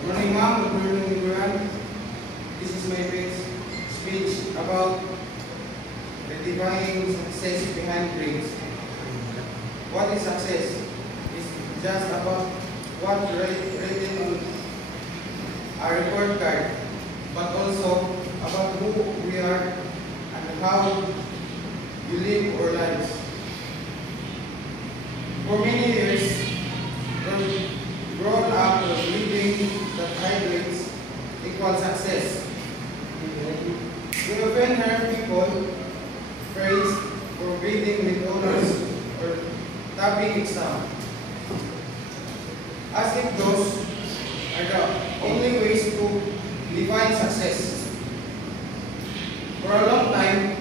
Good morning, ma'am. Good morning, everyone. This is my first speech about the defining success behind grades. What is success? It's just about what written on a report card, but also about who we are and how we live our lives. For many years, we've grown up believing that high grades equal success. We often hear people praised for grading with honors or topping exam, as if those are the only ways to define success. For a long time,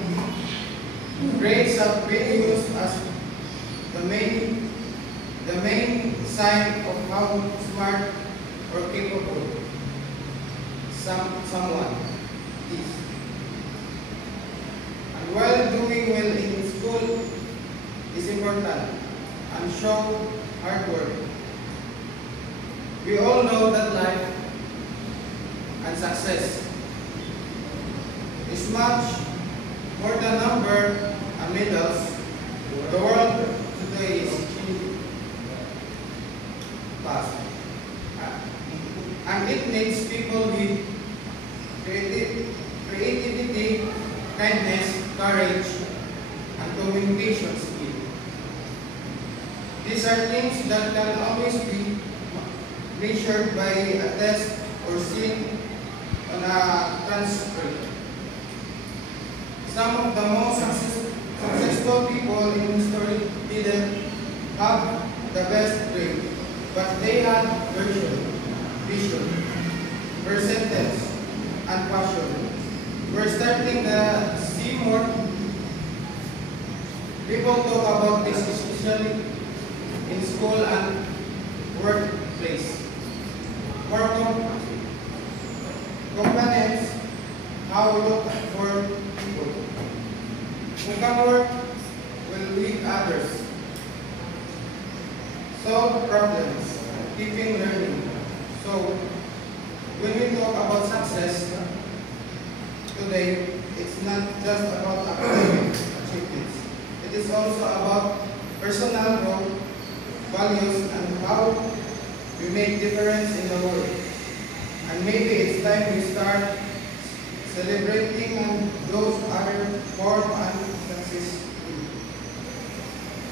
grades have been used as the main sign of how smart or capable someone is. And while doing well in school is important and show hard work, we all know that life and success is much more than number and medals. The world today is fast, and it needs people with creativity, kindness, courage, and communication skill. These are things that can always be measured by a test or seen on a transcript. Some of the most successful people in history didn't have the best grade, but they had vision, persistence, and passion. We're starting to see more people talk about this, especially in school and workplace. More companies how we look for people who can work will lead others, solve problems, keeping learning. So when we talk about success today, it's not just about academic achievements. It is also about personal growth, values, and how we make difference in the world. And maybe it's time we start celebrating those other form and success.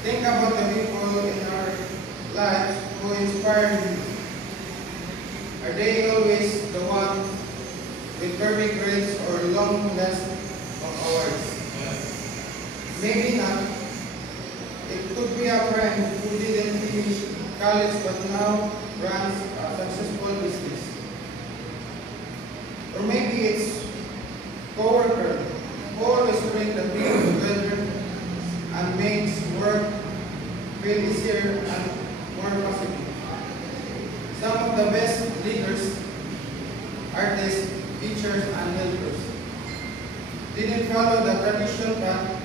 Think about the people in our lives who inspire you. Are they always the ones with perfect grades or long list of awards? Maybe not. It could be a friend who didn't finish college but now runs a successful business. Or maybe it's coworker who always bring the team together and makes work feel easier and more positive. Some of the best leaders, artists, teachers, and helpers didn't follow the traditional path,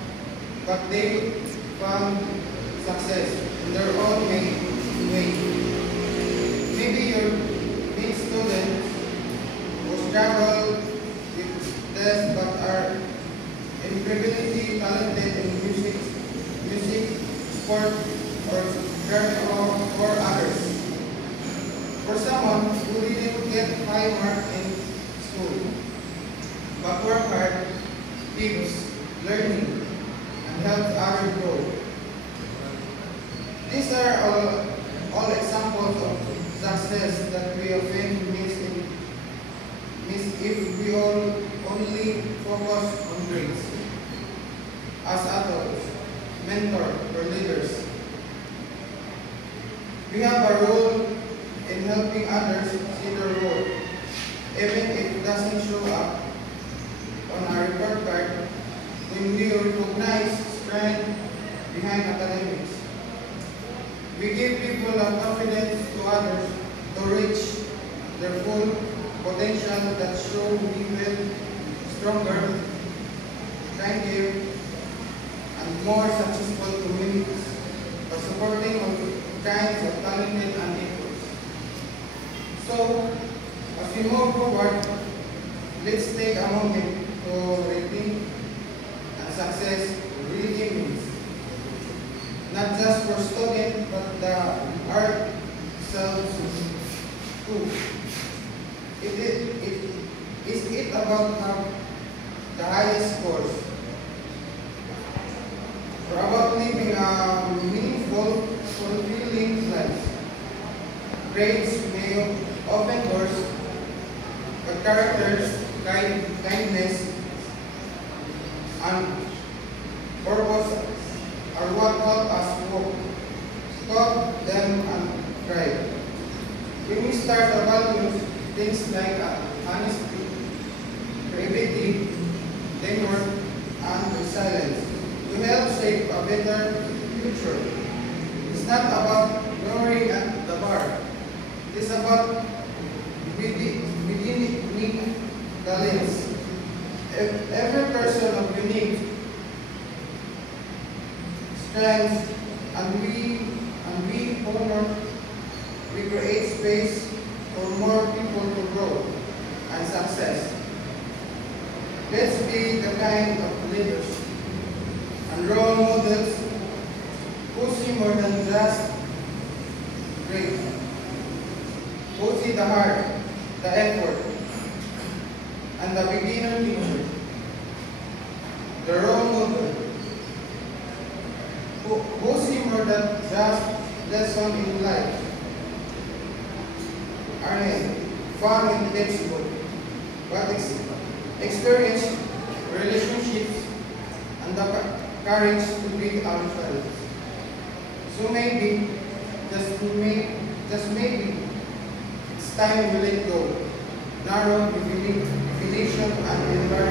but they found success in their own way. Maybe your mid students who struggle with tests but are incredibly talented in music, sport, or care for others. For someone who didn't get high mark in school, but work hard, keeps learning, and helps others grow. These are all examples of success that we often miss if we all only focus on grades. As adults, mentors, or leaders, we have a role in helping others see their worth, even if it doesn't show up on our report card. When we recognize strength behind academics, we give people the confidence to others to reach their full potential that show we will stronger, kinder, and more successful communities by supporting all kinds of talented and equals. So, As we move forward, let's take a moment to rethink and success really means. Not just for students, but the ourselves too. Is it about the highest scores? Or about living a meaningful, fulfilling life? Grades may open doors, but characters, kindness, and purpose are what help us walk, stop them, and thrive. When we start to value things like honesty, creativity, teamwork, and resilience, we help shape a better future. It's not about lowering at the bar. It's about beginning talents. Every person of unique strengths, and we honor, we create space for more people to grow and success. Let's be the kind of leaders and role models who see more than just great, who see the heart, the effort, and the beginner teacher, the role model who see more than just lesson in life, are fun in textbook, but experience, relationships, and the courage to be ourselves. So maybe, just maybe, it's time we let go, narrow definition and environment.